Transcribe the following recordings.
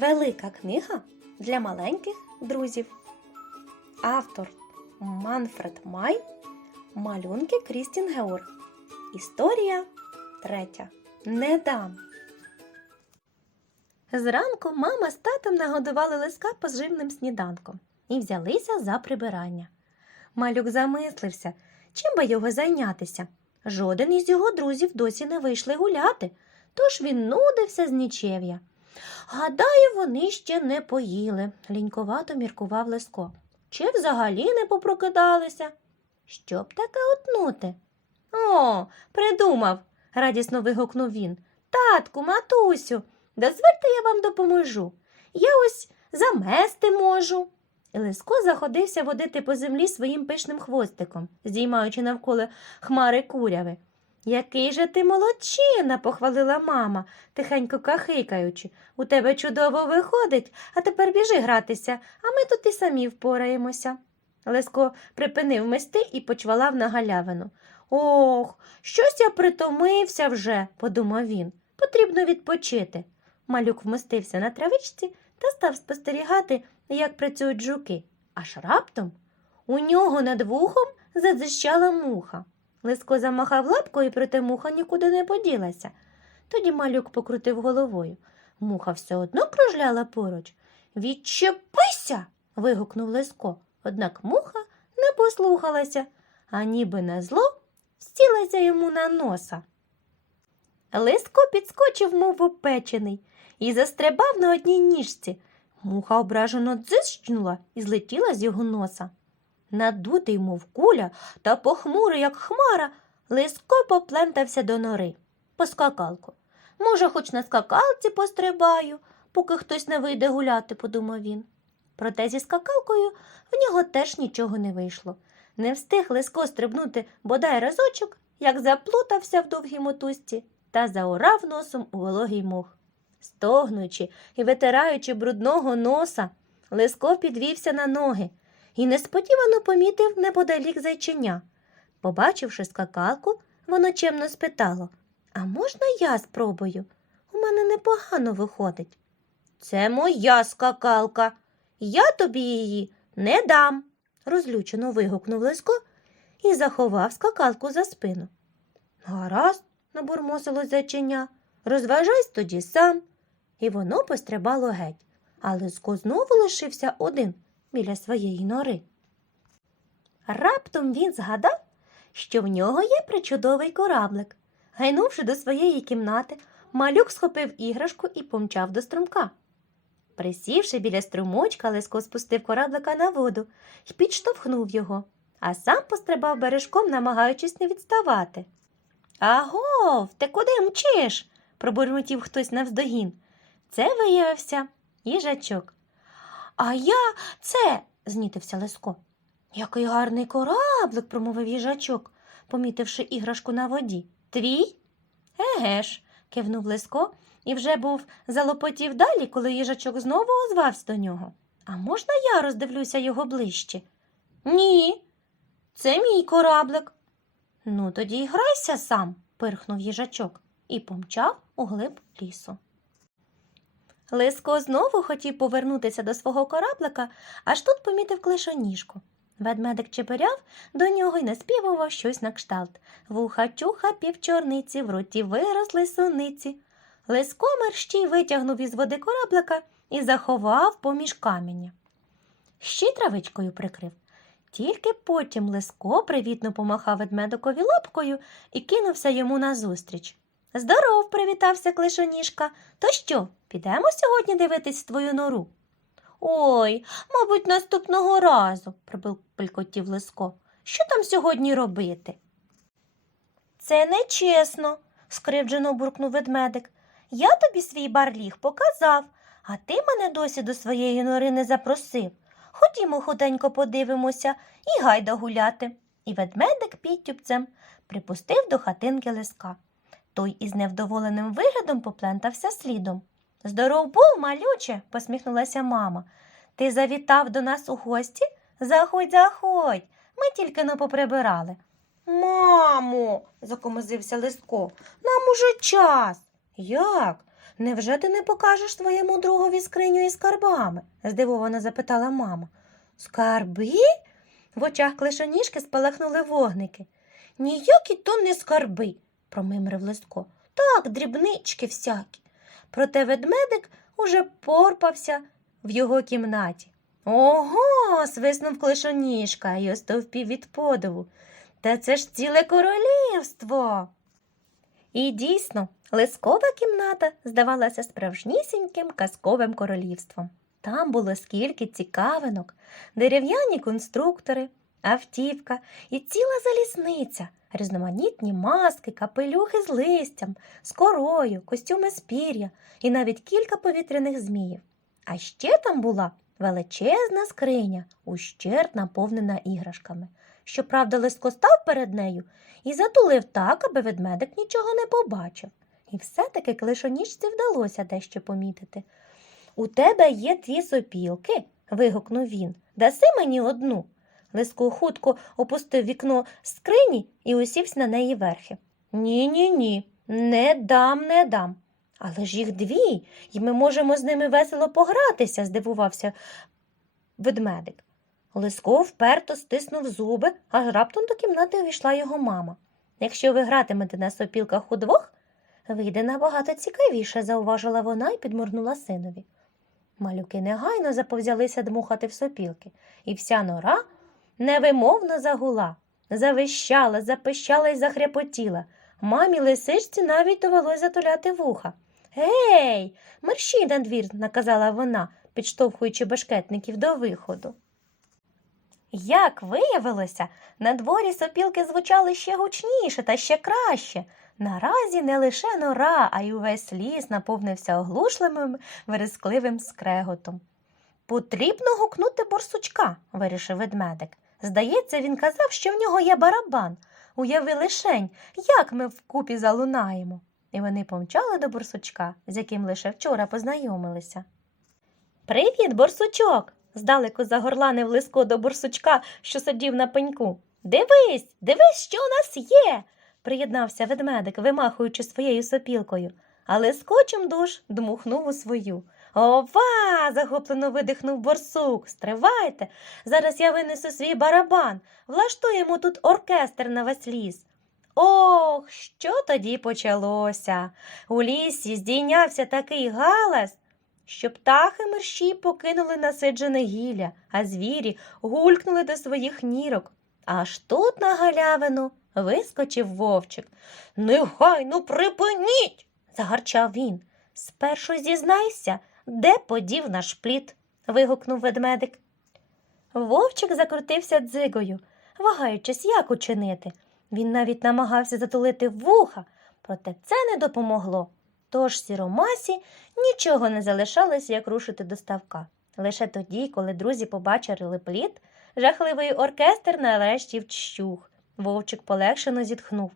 Велика книга для маленьких друзів. Автор Манфред Май. Малюнки Крістін Геор. Історія третя. Не дам. Зранку мама з татом нагодували лиска поживним сніданком і взялися за прибирання. Малюк замислився, чим би його зайнятися. Жоден із його друзів досі не вийшли гуляти, тож він нудився з нічев'я. Гадаю, вони ще не поїли, лінькувато міркував Леско. Чи взагалі не попрокидалися? Щоб таке утнути? О, придумав, радісно вигукнув він. Татку, матусю, дозвольте я вам допоможу. Я ось замести можу. І Леско заходився водити по землі своїм пишним хвостиком, здіймаючи навколо хмари куряви. Який же ти молодчина, похвалила мама, тихенько кахикаючи. У тебе чудово виходить, а тепер біжи гратися, а ми тут і самі впораємося. Леско припинив мести і почвалав на галявину. Ох, щось я притомився вже, подумав він. Потрібно відпочити. Малюк вмостився на травичці та став спостерігати, як працюють жуки. Аж раптом у нього над вухом задзищала муха. Лиско замахав лапкою, проте муха нікуди не поділася. Тоді малюк покрутив головою. Муха все одно кружляла поруч. Відчепися. вигукнув Лиско. Однак муха не послухалася, а ніби на зло сілася йому на носа. Лиско підскочив, мов опечений, і застрибав на одній ніжці. Муха ображено дзищнула і злетіла з його носа. Надутий, мов куля, та похмурий, як хмара, Лиско поплентався до нори. По скакалку. Може, хоч на скакалці пострибаю, поки хтось не вийде гуляти, подумав він. Проте зі скакалкою в нього теж нічого не вийшло. Не встиг Лиско стрибнути бодай разочок, як заплутався в довгій мотузці та заорав носом у вологий мох. Стогнучи і витираючи брудного носа, Лиско підвівся на ноги і несподівано помітив неподалік зайчиня. Побачивши скакалку, воно чемно спитало А можна я спробую? У мене непогано виходить. Це моя скакалка. Я тобі її не дам, розлючено вигукнув Лиско і заховав скакалку за спину. Гаразд, набурмосило зайчиня, розважайсь тоді сам. І воно пострибало геть, а Лиско знову лишився один біля своєї нори. Раптом він згадав, що в нього є причудовий кораблик. Гайнувши до своєї кімнати, малюк схопив іграшку і помчав до струмка. Присівши біля струмочка, Леско спустив кораблика на воду і підштовхнув його, а сам пострибав бережком, намагаючись не відставати. Агов, ти куди мчиш? пробурмотів хтось навздогін. Це виявився їжачок. А я це, знітився Леско. Який гарний кораблик, промовив їжачок, помітивши іграшку на воді. Твій? Еге ж, кивнув Леско і вже був залопотів далі, коли їжачок знову озвався до нього. А можна я роздивлюся його ближче? Ні, це мій кораблик. Ну, тоді й грайся сам, пирхнув їжачок і помчав у глиб лісу. Лиско знову хотів повернутися до свого кораблика, аж тут помітив клишоніжку. Ведмедик чепиряв до нього й наспівував щось на кшталт. Вуха тюха півчорниці, в роті виросли суниці. Лиско мерщій витягнув із води кораблика і заховав поміж каміння. Ще травичкою прикрив. Тільки потім Лиско привітно помахав ведмедикові лапкою і кинувся йому назустріч. Здоров, привітався клишоніжка. То що, підемо сьогодні дивитись твою нору? Ой, мабуть, наступного разу, пробелькотів Лиско. Що там сьогодні робити? Це нечесно, скривджено буркнув ведмедик. Я тобі свій барліг показав, а ти мене досі до своєї нори не запросив. Ходімо худенько подивимося і гайда гуляти. І ведмедик підтюпцем припустив до хатинки лиска. Той із невдоволеним виглядом поплентався слідом. Здоров був, малюче, посміхнулася мама. Ти завітав до нас у гості? Заходь, заходь. Ми тільки но поприбирали. Мамо, закомозився Лиско, нам уже час. Як? Невже ти не покажеш своєму другові скриню із скарбами? здивовано запитала мама. Скарби? В очах клишоніжки спалахнули вогники. Ніякі то не скарби, промимрив Лиско. Так, дрібнички всякі. Проте ведмедик уже порпався в його кімнаті. Ого. свиснув клишоніжка і остовпів від подиву. Та це ж ціле королівство. І дійсно, лискова кімната здавалася справжнісіньким казковим королівством. Там було скільки цікавинок, дерев'яні конструктори, автівка і ціла залізниця, різноманітні маски, капелюхи з листям, з корою, костюми з пір'я і навіть кілька повітряних зміїв. А ще там була величезна скриня, ущерть наповнена іграшками. Щоправда, Лиско став перед нею і затулив так, аби ведмедик нічого не побачив. І все-таки клишоніжці вдалося дещо помітити. У тебе є дві сопілки, вигукнув він. Даси мені одну. Лиско хутко опустив вікно скрині і усівся на неї верхи. Ні, ні, ні, не дам, не дам. Але ж їх дві, і ми можемо з ними весело погратися, здивувався ведмедик. Лиско вперто стиснув зуби, аж раптом до кімнати увійшла його мама. Якщо ви гратимете на сопілках удвох, вийде набагато цікавіше, зауважила вона і підморгнула синові. Малюки негайно заповзялися дмухати в сопілки, і вся нора невимовно загула, завищала, запищала і захряпотіла. Мамі лисичці навіть довелось затуляти вуха. Гей, мерщій на двір, наказала вона, підштовхуючи башкетників до виходу. Як виявилося, на дворі сопілки звучали ще гучніше та ще краще. Наразі не лише нора, а й увесь ліс наповнився оглушливим верескливим скреготом. Потрібно гукнути борсучка, вирішив ведмедик. Здається, він казав, що в нього є барабан. Уяви лишень, як ми вкупі залунаємо. І вони помчали до борсучка, з яким лише вчора познайомилися. Привіт, борсучок! здалеку загорланив лиско до борсучка, що сидів на пеньку. Дивись, дивись, що у нас є. приєднався ведмедик, вимахуючи своєю сопілкою, але скочем душ дмухнув у свою. Ова. захоплено видихнув борсук. Стривайте. Зараз я винесу свій барабан, влаштуємо тут оркестр на весь ліс. Ох, що тоді почалося? У лісі здійнявся такий галас, що птахи мерщій покинули насиджене гілля, а звірі гулькнули до своїх нірок. Аж тут на галявину вискочив вовчик. Негайно припиніть. загарчав він. Спершу зізнайся, де подів наш плід? вигукнув ведмедик. Вовчик закрутився дзигою, вагаючись, як учинити. Він навіть намагався затулити вуха, проте це не допомогло. Тож сіромасі нічого не залишалося, як рушити до ставка. Лише тоді, коли друзі побачили плід, жахливий оркестр нарешті вщух. Вовчик полегшено зітхнув.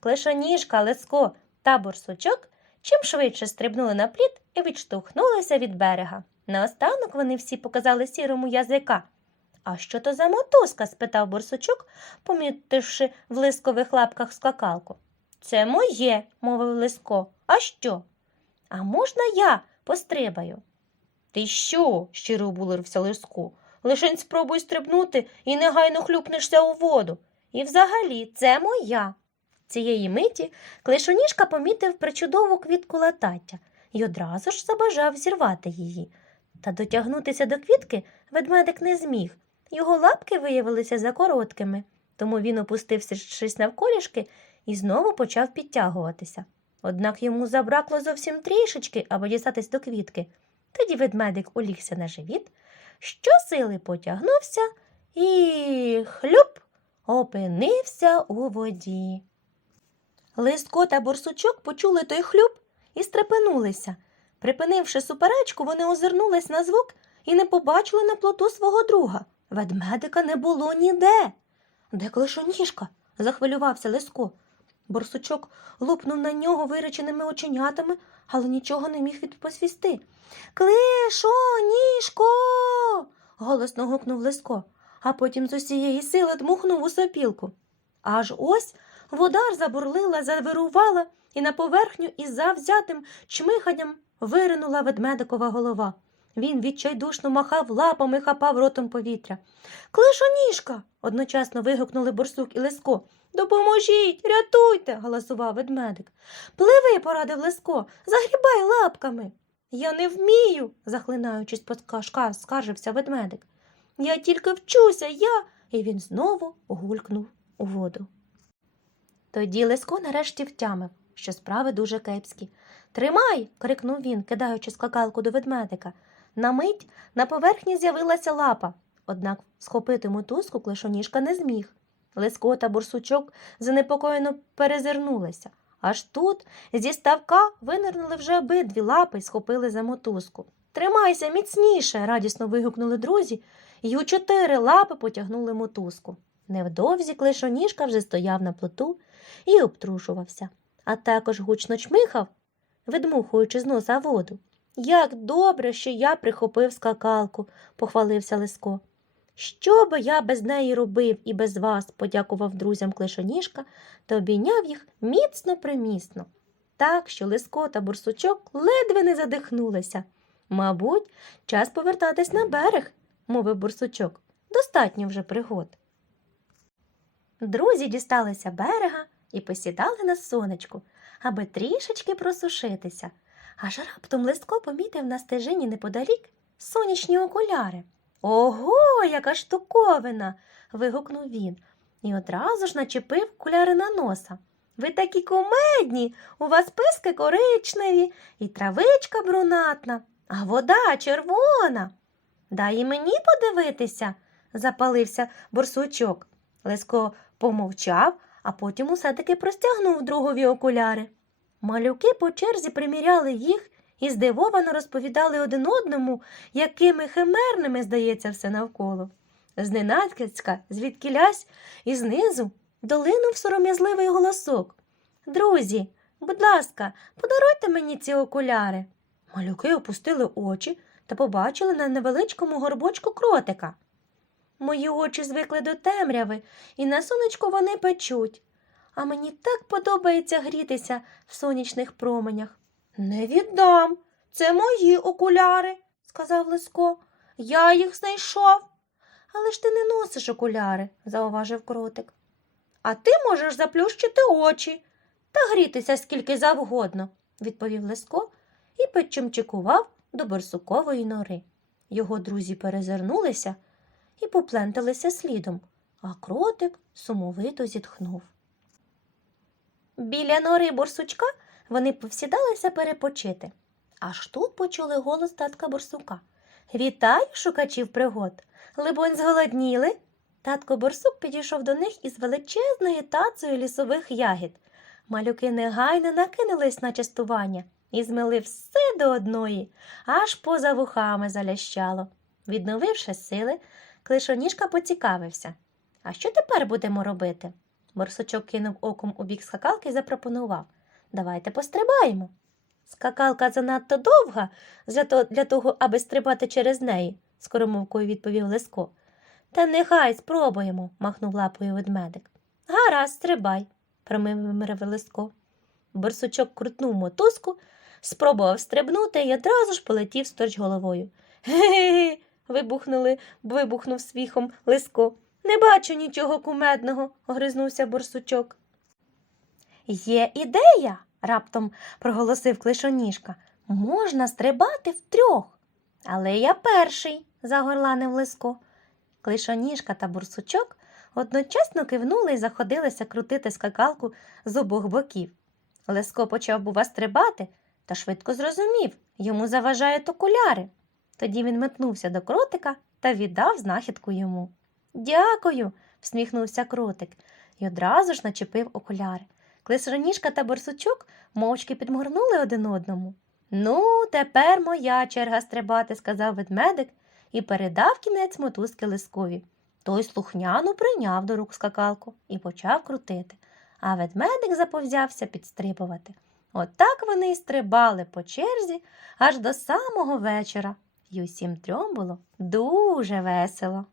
Клешоніжка, леско та борсучок чим швидше стрибнули на плід і відштовхнулися від берега. Наостанок вони всі показали сірому язика. А що то за мотузка? спитав борсучок, помітивши в лискових лапках скакалку. Це моє, мовив Лиско. А що? А можна я пострибаю? Ти що? щиро обулився Лиско. Лишень спробуй стрибнути і негайно хлюпнешся у воду. І взагалі це моя. Цієї миті клишоніжка помітив причудову квітку латаття і одразу ж забажав зірвати її. Та дотягнутися до квітки ведмедик не зміг. Його лапки виявилися закороткими, тому він опустився щось навколішки і знову почав підтягуватися. Однак йому забракло зовсім трішечки, аби дістатись до квітки. Тоді ведмедик улігся на живіт, щосили потягнувся і хлюп опинився у воді. Листко та борсучок почули той хлюп і стрепенулися. Припинивши суперечку, вони озирнулись на звук і не побачили на плоту свого друга. Ведмедика не було ніде. Де клишоніжка? захвилювався Лиско. Борсучок лупнув на нього виреченими оченятами, але нічого не міг відпосвісти. Клишоніжко. голосно гукнув Лиско, а потім з усієї сили дмухнув у сопілку. Аж ось Вода забурлила, завирувала, і на поверхню із завзятим чмиханням виринула ведмедикова голова. Він відчайдушно махав лапами, хапав ротом повітря. Клишоніжка. одночасно вигукнули борсук і Леско. Допоможіть, рятуйте, галасував ведмедик. Пливи, порадив Леско, загрібай лапками. Я не вмію, захлинаючись, подка- скаржився ведмедик. Я тільки вчуся, я. І він знову гулькнув у воду. Тоді Леско нарешті втямив, що справи дуже кепські. Тримай. крикнув він, кидаючи скакалку до ведмедика. На мить на поверхні з'явилася лапа, однак схопити мотузку клишоніжка не зміг. Леско та бурсучок занепокоєно перезирнулися. Аж тут зі ставка винирнули вже обидві лапи й схопили за мотузку. Тримайся міцніше. радісно вигукнули друзі, і у чотири лапи потягнули мотузку. Невдовзі клишоніжка вже стояв на плоту і обтрушувався, а також гучно чмихав, видмухуючи з носа воду. Як добре, що я прихопив скакалку, похвалився Лиско. Що би я без неї робив і без вас, подякував друзям клишоніжка та обійняв їх міцно примісно, так що Лиско та бурсучок ледве не задихнулися. Мабуть, час повертатись на берег, мовив бурсучок. Достатньо вже пригод. Друзі дісталися берега і посідали на сонечку, аби трішечки просушитися. Аж раптом Лиско помітив на стежині неподалік сонячні окуляри. Ого, яка штуковина. вигукнув він і одразу ж начепив окуляри на носа. Ви такі кумедні, у вас писки коричневі і травичка брунатна, а вода червона. Дай і мені подивитися, запалився борсучок. Леско помовчав, а потім усе таки простягнув другові окуляри. Малюки по черзі приміряли їх і здивовано розповідали один одному, якими химерними здається все навколо. Зненацька, звідкілясь, і знизу долинув сором'язливий голосок. Друзі, будь ласка, подаруйте мені ці окуляри. Малюки опустили очі та побачили на невеличкому горбочку кротика. Мої очі звикли до темряви, і на сонечку вони печуть. А мені так подобається грітися в сонячних променях. Не віддам. Це мої окуляри, сказав Лиско. Я їх знайшов. Але ж ти не носиш окуляри, зауважив кротик. А ти можеш заплющити очі та грітися скільки завгодно, відповів Лиско і почимчикував до борсукової нори. Його друзі перезирнулися і попленталися слідом, а кротик сумовито зітхнув. Біля нори борсучка вони повсідалися перепочити. Аж тут почули голос татка борсука. Вітаю, шукачів пригод. Либонь, зголодніли. Татко борсук підійшов до них із величезною тацею лісових ягід. Малюки негайно накинулись на частування і змили все до одної, аж поза вухами залящало. Відновивши сили, клишоніжка поцікавився. А що тепер будемо робити? Борсучок кинув оком у бік скакалки і запропонував. Давайте пострибаємо. Скакалка занадто довга для того, аби стрибати через неї, скоромовкою відповів Леско. Та нехай спробуємо, махнув лапою ведмедик. Гаразд, стрибай, промимирив Леско. Борсучок крутнув мотузку, спробував стрибнути і одразу ж полетів сторч головою. Ге-ге, вибухнули, вибухнув свіхом Леско. Не бачу нічого кумедного, огризнувся борсучок. Є ідея, раптом проголосив клишоніжка. Можна стрибати втрьох. Але я перший, загорланив Лиско. Клишоніжка та бурсучок одночасно кивнули і заходилися крутити скакалку з обох боків. Леско почав, бува, стрибати та швидко зрозумів йому заважають окуляри. Тоді він метнувся до кротика та віддав знахідку йому. Дякую, всміхнувся кротик і одразу ж начепив окуляри. Клисроніжка та борсучок мовчки підморгнули один одному. Ну, тепер моя черга стрибати, сказав ведмедик і передав кінець мотузки лискові. Той слухняно прийняв до рук скакалку і почав крутити, а ведмедик заповзявся підстрибувати. Отак вони й стрибали по черзі аж до самого вечора, і усім трьом було дуже весело.